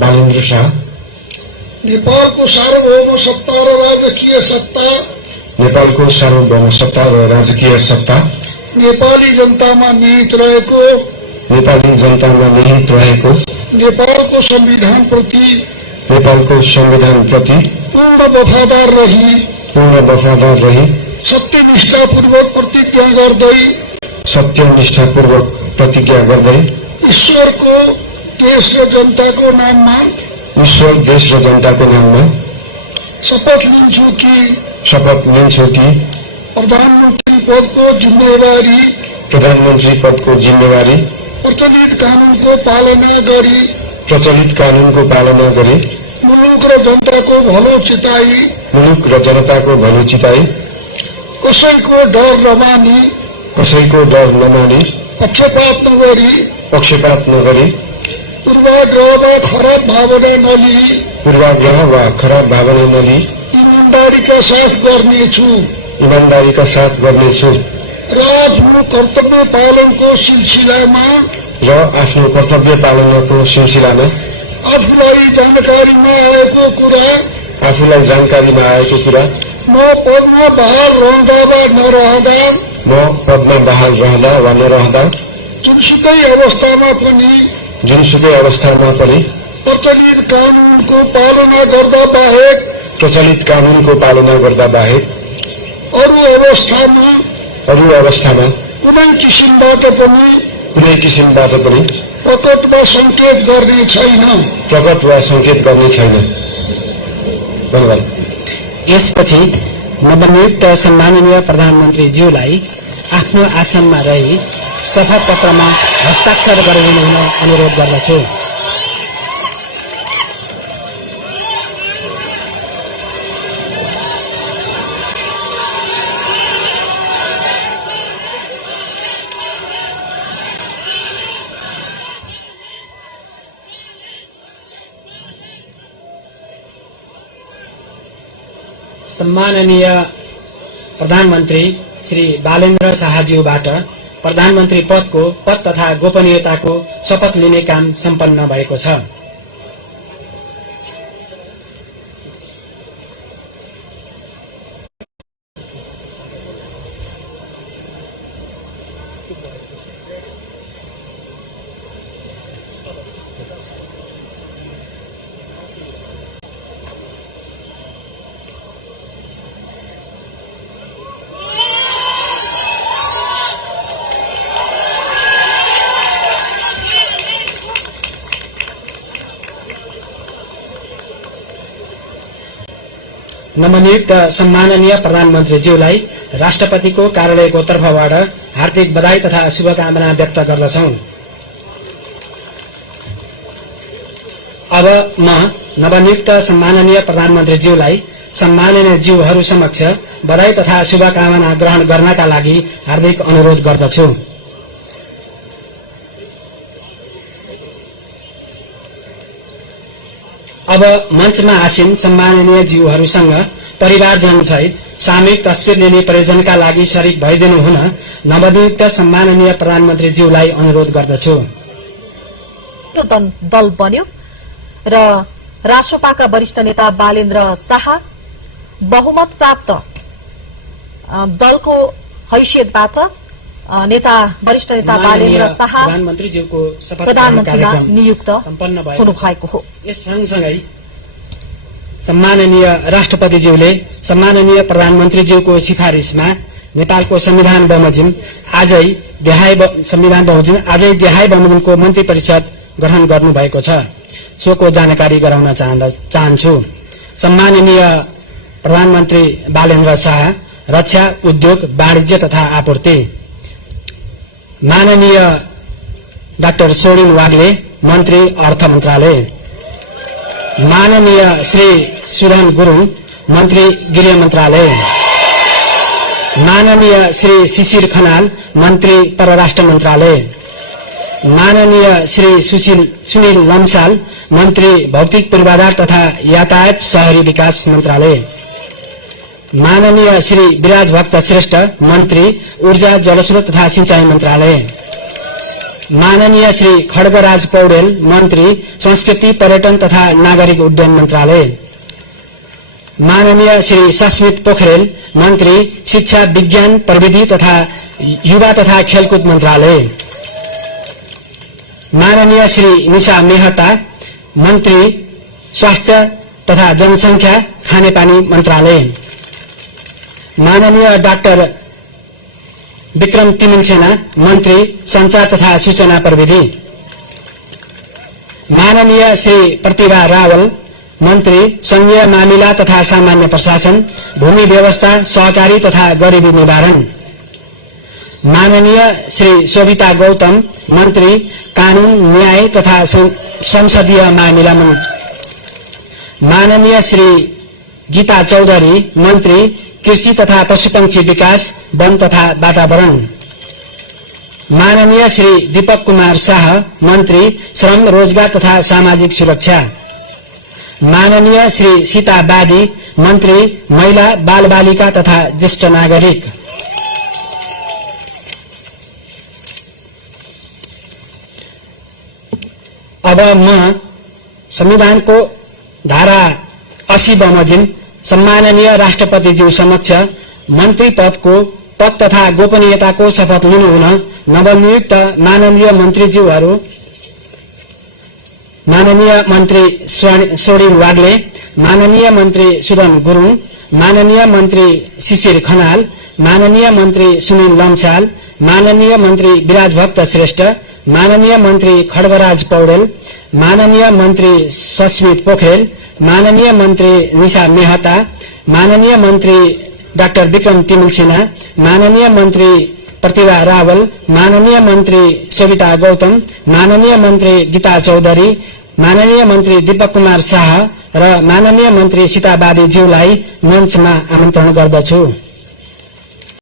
बालेन्द्र शाह नेपालको सार्वभौम सत्ता र राजकीय सत्ता नेपालको सार्वभौम सत्ता र राजकीय सत्ता नेपाली जनतामा निहित रहेको नेपाली जनतामा निहित रहेको नेपालको संविधान प्रति पूर्ण वफादार रही सत्यनिष्ठापूर्वक प्रतिज्ञा गर्दै ईश्वर देश र जनताको नाममा शपथ लिन्छु कि प्रधानमन्त्री पदको जिम्मेवारी प्रचलित कानूनको पालना गरी मुलुक र जनताको भलो चिताई कसैको डर नमानी पक्षपात नगरी पूर्वाग्रह वा खराब भावना नलिई ईमानदारीका साथ गर्नेछु र आफ्नो कर्तव्य पालनाको सिलसिलामा आफूलाई जानकारीमा आएको कुरा म पदमा बहाल रहँदा वा नरहँदा जुनसुकै अवस्थामा पनि प्रचलित कानूनको पालना गर्दा बाहेक अरू अवस्थामा कुनै किसिमबाट पनि प्रकट वा संकेत गर्ने छैन। धन्यवाद। यसपछि नवनियुक्त सम्माननीय प्रधानमन्त्रीज्यूलाई आफ्नो आसनमा रही शपथ पत्रमा हस्ताक्षर गरिदिनु हुन अनुरोध गर्दछु। सम्माननीय प्रधानमन्त्री श्री बालेन्द्र शाहज्यूबाट प्रधानमन्त्री पद तथा गोपनीयताको शपथ लिने काम सम्पन्न भएको छ। नवनियुक्त सम्माननीय प्रधानमन्त्रीज्यूलाई राष्ट्रपतिको कार्यालयको तर्फबाट हार्दिक बधाई तथा शुभकामना व्यक्त गर्दछौं। अब म नवनियुक्त सम्माननीय प्रधानमन्त्रीज्यूलाई सम्माननीय ज्यूहरू समक्ष बधाई तथा शुभकामना ग्रहण गर्नका लागि हार्दिक अनुरोध गर्दछु। अब मञ्चमा आसीन सम्माननीय ज्यूहरूसँग परिवारजन सहित सामूहिक तस्विर लिने प्रयोजनका लागि शरीक भइदिनु हुन नवनियुक्त सम्माननीय प्रधानमन्त्रीज्यूलाई अनुरोध गर्दछु। दल बन्यो र राष्ट्रपाका वरिष्ठ नेता बालेन्द्र शाह बहुमत प्राप्त दलको हैसियतबाट वरिष्ठ नेता बालेन्द्र शाह प्रधानमन्त्रीमा नियुक्त हुनु भएको हो। यस सँगसँगै सम्माननीय राष्ट्रपतिज्यूले सम्माननीय प्रधानमन्त्रीज्यूको सिफारिसमा नेपालको संविधान बमोजिम आजै देहाय बमोजिमको मन्त्री परिषद गठन गर्नुभएको छ। सोको जानकारी गराउन चाहन्छु। सम्माननीय प्रधानमन्त्री बालेन्द्र शाह रक्षा, उद्योग, वाणिज्य तथा आपूर्ति, माननीय डाक्टर सोरेन वाग्ले मन्त्री अर्थ मन्त्रालय, माननीय श्री सुरन गुरुङ मन्त्री गृह मन्त्रालय, माननीय श्री शिशिर खनाल मन्त्री परराष्ट्र मन्त्रालय, माननीय श्री सुनिल लम्साल मन्त्री भौतिक पूर्वाधार तथा यातायात शहरी विकास मन्त्रालय, माननीय श्री विराज भक्त श्रेष्ठ मन्त्री ऊर्जा, जलस्रोत तथा सिंचाई मन्त्रालय, माननीय श्री खड्गराज पौडेल, मन्त्री संस्कृति पर्यटन तथा नागरिक उड्डयन मन्त्रालय। माननीय श्री सस्मित पोखरेल, मन्त्री शिक्षा विज्ञान प्रविधि तथा युवा तथा खेलकुद मन्त्रालय। माननीय श्री निशा मेहता, मन्त्री स्वास्थ्य तथा जनसंख्या खानेपानी मन्त्रालय। माननीय डाक्टर विक्रम तिमिल सेना, मन्त्री संचार तथा सूचना प्रविधि। माननीय श्री प्रतिभा रावल, मन्त्री संघीय मामिला तथा सामान्य प्रशासन, भूमि व्यवस्था, सहकारी तथा गरिबी निवारण। माननीय श्री शोभिता गौतम, मन्त्री कानून न्याय तथा संसदीय मामिला। माननीय श्री गीता चौधरी, मन्त्री कृषि तथा पशुपक्षी विकास, वन तथा वातावरण। माननीय श्री दीपक कुमार शाह, मन्त्री श्रम रोजगार तथा सामाजिक सुरक्षा। माननीय श्री सीता बादी, मन्त्री महिला बाल बालिका तथा ज्येष्ठ नागरिक। अब म संविधानको धारा 80 बमोजिम सम्माननीय राष्ट्रपतिज्यू समक्ष मन्त्री पद तथा गोपनीयताको शपथ लिनुहुन नवनियुक्त माननीय मन्त्रीज्यूहरू माननीय मन्त्री सोडिङ वाग्ले, माननीय मन्त्री सुदन गुरुङ, माननीय मन्त्री शिशिर खनाल, माननीय मन्त्री सुनिल लम्साल, माननीय मन्त्री विराजभक्त श्रेष्ठ, माननीय मन्त्री खड्गराज पौडेल, माननीय मन्त्री सस्मित पोखरेल, माननीय मन्त्री निशा मेहता, माननीय मन्त्री डाक्टर विक्रम तिमिल सिन्हा, माननीय मन्त्री प्रतिभा रावल, माननीय मन्त्री शोभिता गौतम, माननीय मन्त्री गीता चौधरी, माननीय मन्त्री दीपक कुमार शाह र माननीय मन्त्री सीता बादी ज्यूलाई मञ्चमा आमन्त्रण गर्दछु।